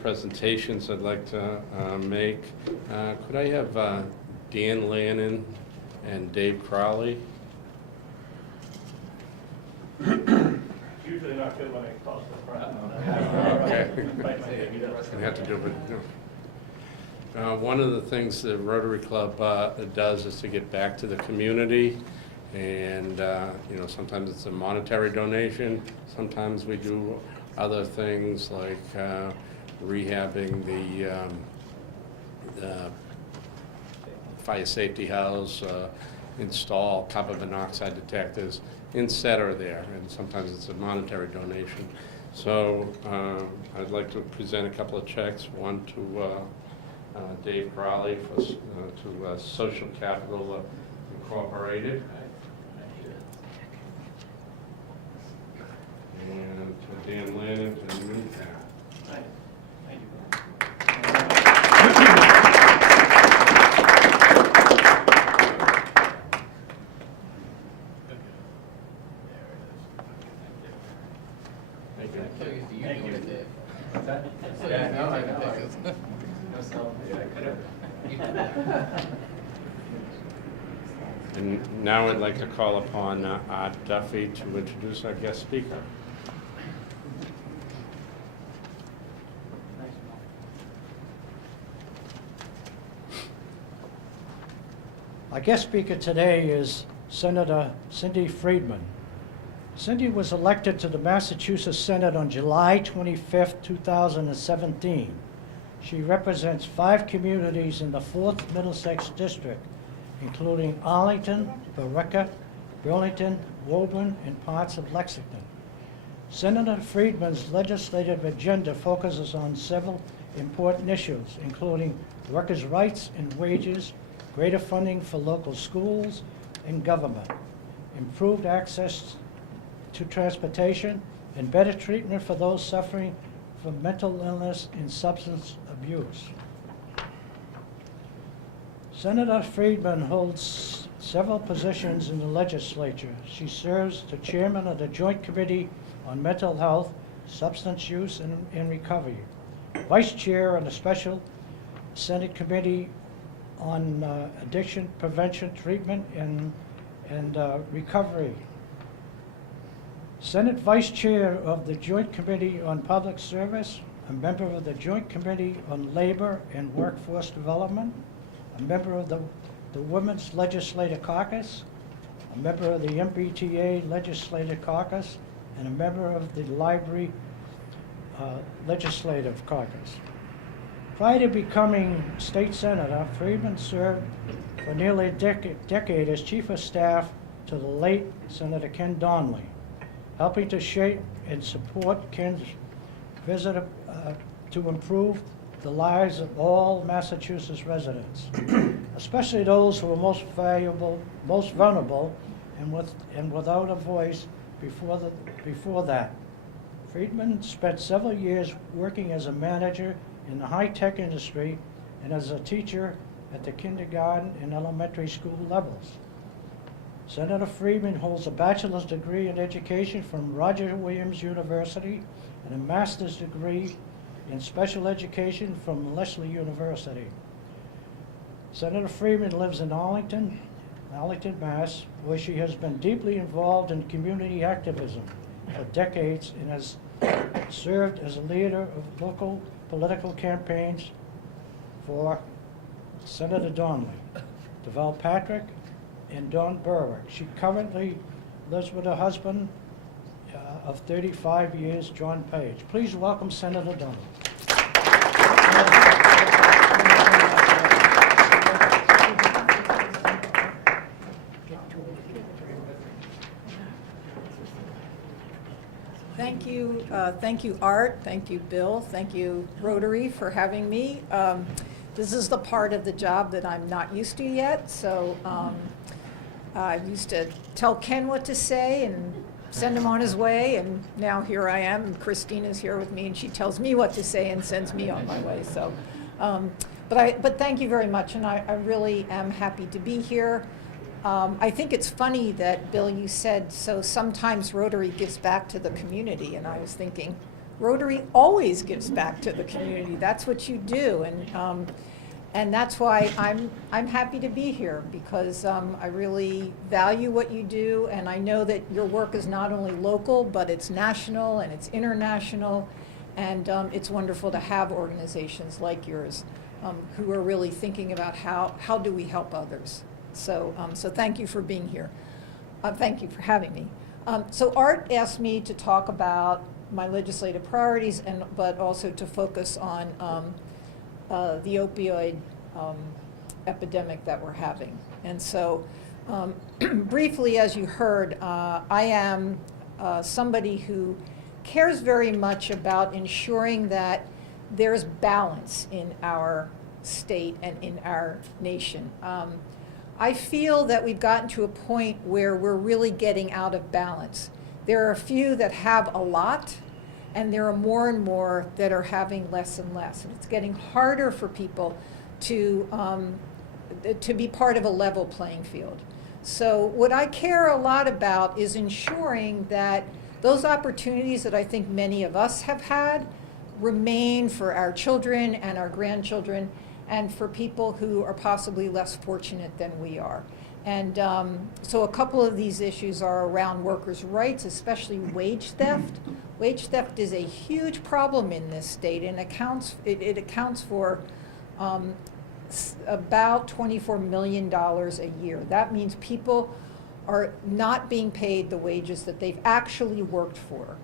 presentations I'd like to make. Could I have Dan Lannon and Dave Crowley? Usually not good when it calls the front. Okay. I have to do it. No. One of the things the Rotary Club does is to get back to the community, and sometimes it's a monetary donation. Sometimes we do other things like rehabbing the fire safety house, install carbon monoxide detectors, etc. there, and sometimes it's a monetary donation. So I'd like to present a couple of checks, one to Dave Crowley to Social Capital Incorporated, and to Dan Lannon to Newtown. Thank you. Thank you. What's that? Yeah, no, I know. No self. Yeah, I could have. And now I'd like to call upon Art Duffy to introduce our guest speaker. Our guest speaker today is Senator Cindy Friedman. Cindy was elected to the Massachusetts Senate on July 25, 2017. She represents 5 communities in the 4th Middlesex District, including Arlington, Billerica, Burlington, Woburn, and parts of Lexington. Senator Friedman's legislative agenda focuses on several important issues, including workers' rights and wages, greater funding for local schools and government, improved access to transportation, and better treatment for those suffering from mental illness and substance abuse. Senator Friedman holds several positions in the legislature. She serves as chairman of the Joint Committee on Mental Health, Substance Use, and Recovery, vice chair of the Special Senate Committee on Addiction Prevention, Treatment, and Recovery. Senate Vice Chair of the Joint Committee on Public Service, a member of the Joint Committee on Labor and Workforce Development, a member of the Women's Legislative Caucus, a member of the MBTA Legislative Caucus, and a member of the Library Legislative Caucus. Prior to becoming state senator, Friedman served for nearly a decade as chief of staff to the late Senator Ken Donnelly, helping to shape and support Ken's visit to improve the lives of all Massachusetts residents, especially those who are most valuable, most vulnerable, and without a voice before that. Friedman spent several years working as a manager in the high-tech industry and as a teacher at the kindergarten and elementary school levels. Senator Friedman holds a bachelor's degree in education from Roger Williams University and a master's degree in special education from Lesley University. Senator Friedman lives in Arlington, Mass., where she has been deeply involved in community activism for decades and has served as a leader of local political campaigns for Senator Donnelly, Deval Patrick, and Don Berwick. She currently lives with her husband of 35 years, John Page. Please welcome Senator Donnelly. Thank you, Art. Thank you, Bill. Thank you, Rotary, for having me. This is the part of the job that I'm not used to yet, so I used to tell Ken what to say and send him on his way, and now here I am, and Christina's here with me, and she tells me what to say and sends me on my way. So, but thank you very much, and I really am happy to be here. I think it's funny that, Bill, you said, so sometimes Rotary gives back to the community, and I was thinking, Rotary always gives back to the community. That's what you do, and that's why I'm happy to be here, because I really value what you do, and I know that your work is not only local, but it's national and it's international, and it's wonderful to have organizations like yours who are really thinking about how do we help others. So thank you for being here. Thank you for having me. So Art asked me to talk about my legislative priorities, but also to focus on the opioid epidemic that we're having. And so briefly, as you heard, I am somebody who cares very much about ensuring that there's balance in our state and in our nation. I feel that we've gotten to a point where we're really getting out of balance. There are a few that have a lot, and there are more and more that are having less and less. And it's getting harder for people to be part of a level playing field. So what I care a lot about is ensuring that those opportunities that I think many of us have had remain for our children and our grandchildren, and for people who are possibly less fortunate than we are. And so a couple of these issues are around workers' rights, especially wage theft. Wage theft is a huge problem in this state, and it accounts for about $24 million a year. That means people are not being paid the wages that they've actually worked for.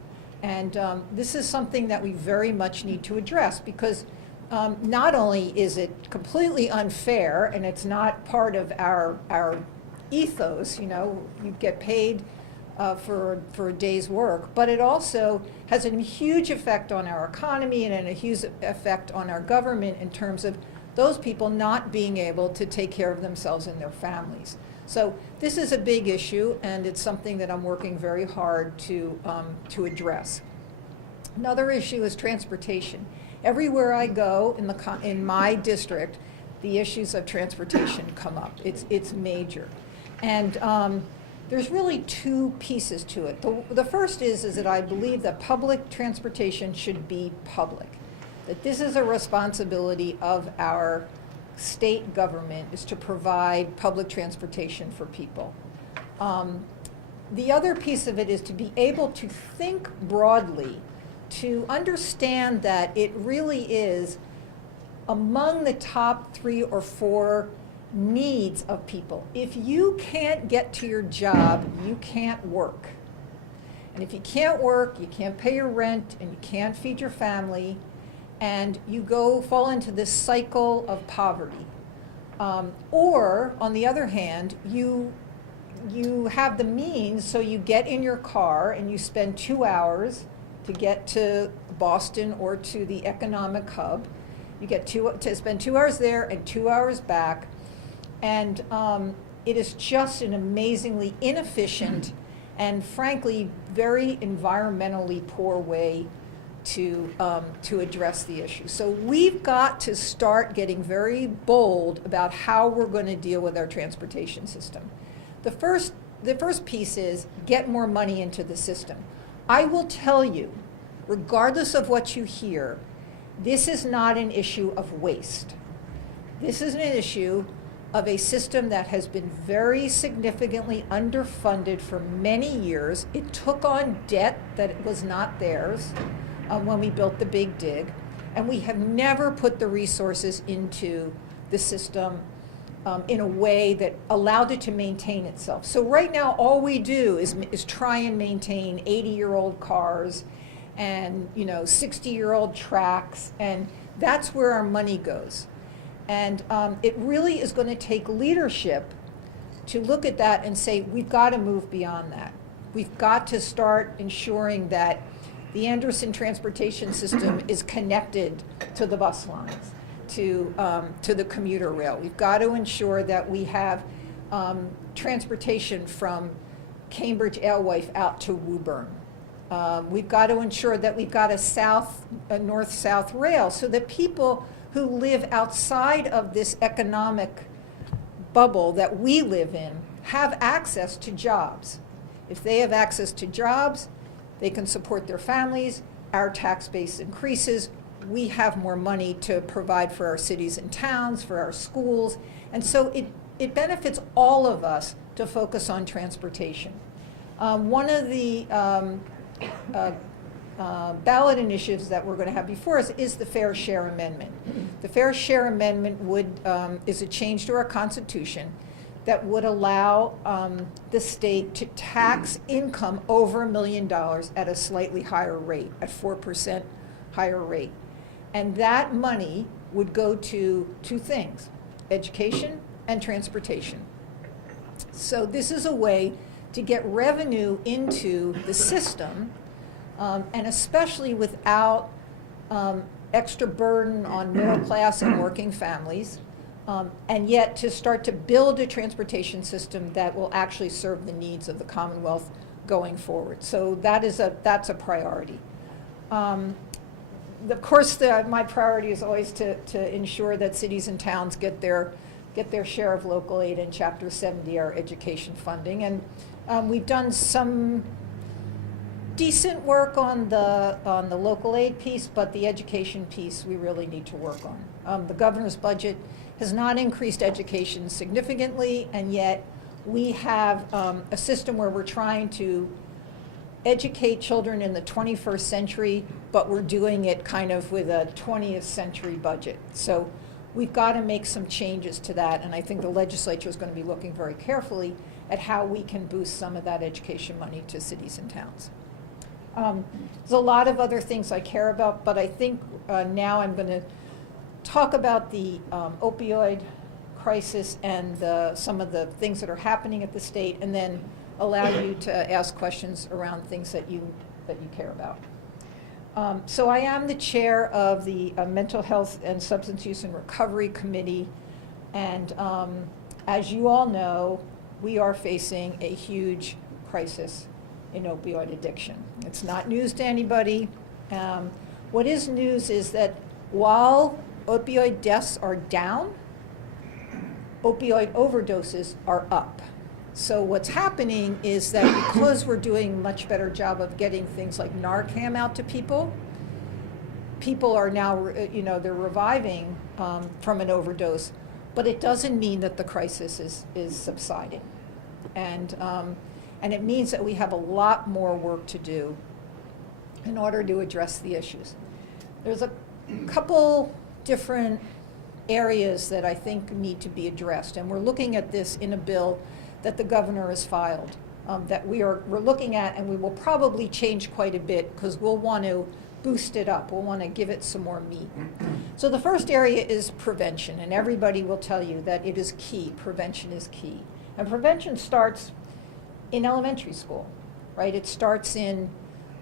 And this is something that we very much need to address, because not only is it completely unfair, and it's not part of our ethos, you know, you get paid for a day's work, but it also has a huge effect on our economy and a huge effect on our government in terms of those people not being able to take care of themselves and their families. So this is a big issue, and it's something that I'm working very hard to address. Another issue is transportation. Everywhere I go in my district, the issues of transportation come up. It's major. And there's really two pieces to it. The first is that I believe that public transportation should be public. That this is a responsibility of our state government, is to provide public transportation for people. The other piece of it is to be able to think broadly, to understand that it really is among the top 3 or 4 needs of people. If you can't get to your job, you can't work. And if you can't work, you can't pay your rent, and you can't feed your family, and you fall into this cycle of poverty. Or, on the other hand, you have the means, so you get in your car and you spend 2 hours to get to Boston or to the economic hub. You get to spend 2 hours there and 2 hours back, and it is just an amazingly inefficient and frankly very environmentally poor way to address the issue. So we've got to start getting very bold about how we're going to deal with our transportation system. The first piece is get more money into the system. I will tell you, regardless of what you hear, this is not an issue of waste. This is an issue of a system that has been very significantly underfunded for many years. It took on debt that was not theirs when we built the Big Dig, and we have never put the resources into the system in a way that allowed it to maintain itself. So right now, all we do is try and maintain 80-year-old cars and 60-year-old tracks, and that's where our money goes. And it really is going to take leadership to look at that and say, we've got to move beyond that. We've got to start ensuring that the Anderson transportation system is connected to the bus lines, to the commuter rail. We've got to ensure that we have transportation from Cambridge Alewife out to Woburn. We've got to ensure that we've got a north-south rail so that people who live outside of this economic bubble that we live in have access to jobs. If they have access to jobs, they can support their families, our tax base increases, we have more money to provide for our cities and towns, for our schools, and so it benefits all of us to focus on transportation. One of the ballot initiatives that we're going to have before us is the Fair Share Amendment. The Fair Share Amendment is a change to our Constitution that would allow the state to tax income over $1 million at a slightly higher rate, at 4% higher rate. And that money would go to two things, education and transportation. So this is a way to get revenue into the system, and especially without extra burden on middle class and working families, and yet to start to build a transportation system that will actually serve the needs of the Commonwealth going forward. So that's a priority. Of course, my priority is always to ensure that cities and towns get their share of local aid and Chapter 70, our education funding. And we've done some decent work on the local aid piece, but the education piece we really need to work on. The governor's budget has not increased education significantly, and yet we have a system where we're trying to educate children in the 21st century, but we're doing it kind of with a 20th century budget. So we've got to make some changes to that, and I think the legislature is going to be looking very carefully at how we can boost some of that education money to cities and towns. There's a lot of other things I care about, but I think now I'm going to talk about the opioid crisis and some of the things that are happening at the state, and then allow you to ask questions around things that you care about. So I am the chair of the Mental Health and Substance Use and Recovery Committee, and as you all know, we are facing a huge crisis in opioid addiction. It's not news to anybody. What is news is that while opioid deaths are down, opioid overdoses are up. So what's happening is that because we're doing a much better job of getting things like Narcan out to people are now, they're reviving from an overdose, but it doesn't mean that the crisis is subsiding. And it means that we have a lot more work to do in order to address the issues. There's a couple different areas that I think need to be addressed, and we're looking at this in a bill that the governor has filed, that we're looking at, and we will probably change quite a bit because we'll want to boost it up. We'll want to give it some more meat. So the first area is prevention, and everybody will tell you that it is key. Prevention is key. And prevention starts in elementary school, right? It starts in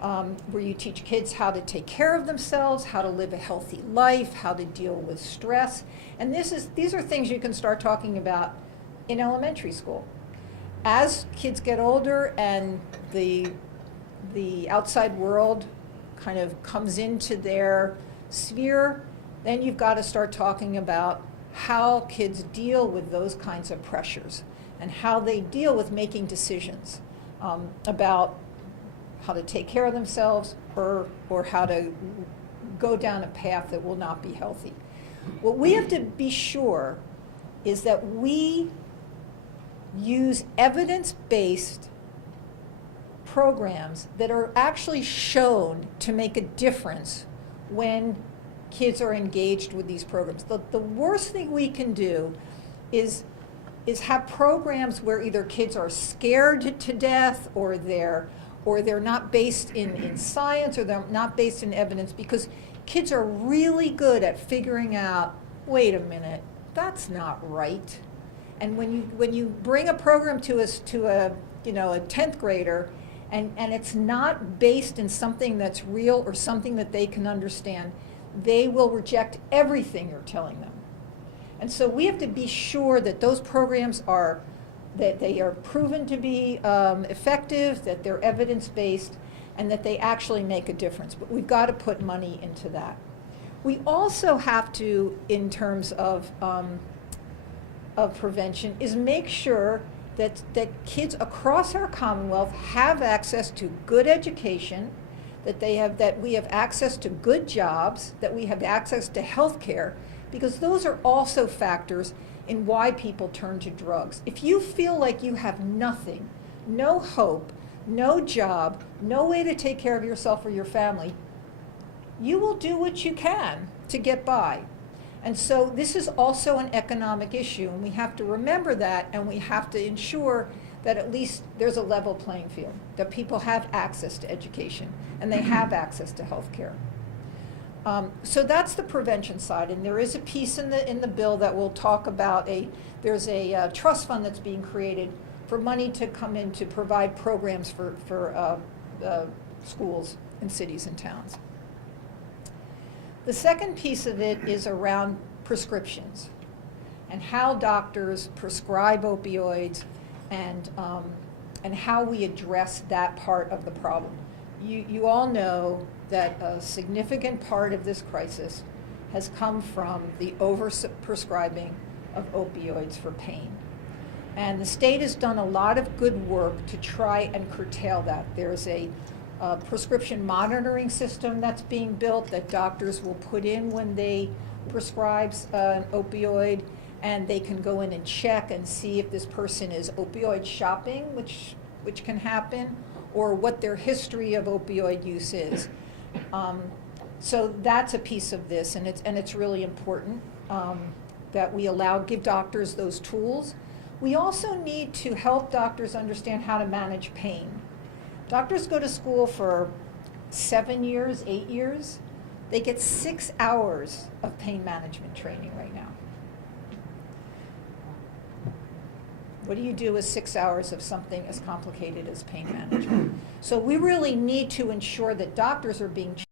where you teach kids how to take care of themselves, how to live a healthy life, how to deal with stress. And these are things you can start talking about in elementary school. As kids get older and the outside world kind of comes into their sphere, then you've got to start talking about how kids deal with those kinds of pressures and how they deal with making decisions about how to take care of themselves or how to go down a path that will not be healthy. What we have to be sure is that we use evidence-based programs that are actually shown to make a difference when kids are engaged with these programs. The worst thing we can do is have programs where either kids are scared to death or they're not based in science, or they're not based in evidence, because kids are really good at figuring out, wait a minute, that's not right. And when you bring a program to a 10th grader and it's not based in something that's real or something that they can understand, they will reject everything you're telling them. And so we have to be sure that those programs that they are proven to be effective, that they're evidence-based, and that they actually make a difference. But we've got to put money into that. We also have to, in terms of prevention, is make sure that kids across our Commonwealth have access to good education, that we have access to good jobs, that we have access to health care, because those are also factors in why people turn to drugs. If you feel like you have nothing, no hope, no job, no way to take care of yourself or your family, you will do what you can to get by. And so this is also an economic issue, and we have to remember that, and we have to ensure that at least there's a level playing field, that people have access to education, and they have access to health care. So that's the prevention side, and there is a piece in the bill that will talk about there's a trust fund that's being created for money to come in to provide programs for schools in cities and towns. The second piece of it is around prescriptions and how doctors prescribe opioids and how we address that part of the problem. You all know that a significant part of this crisis has come from the overprescribing of opioids for pain. And the state has done a lot of good work to try and curtail that. There's a prescription monitoring system that's being built that doctors will put in when they prescribe an opioid, and they can go in and check and see if this person is opioid shopping, which can happen, or what their history of opioid use is. So that's a piece of this, and it's really important that we give doctors those tools. We also need to help doctors understand how to manage pain. Doctors go to school for 7 years, 8 years. They get 6 hours of pain management training right now. What do you do with 6 hours of something as complicated as pain management? So we really need to ensure that doctors are being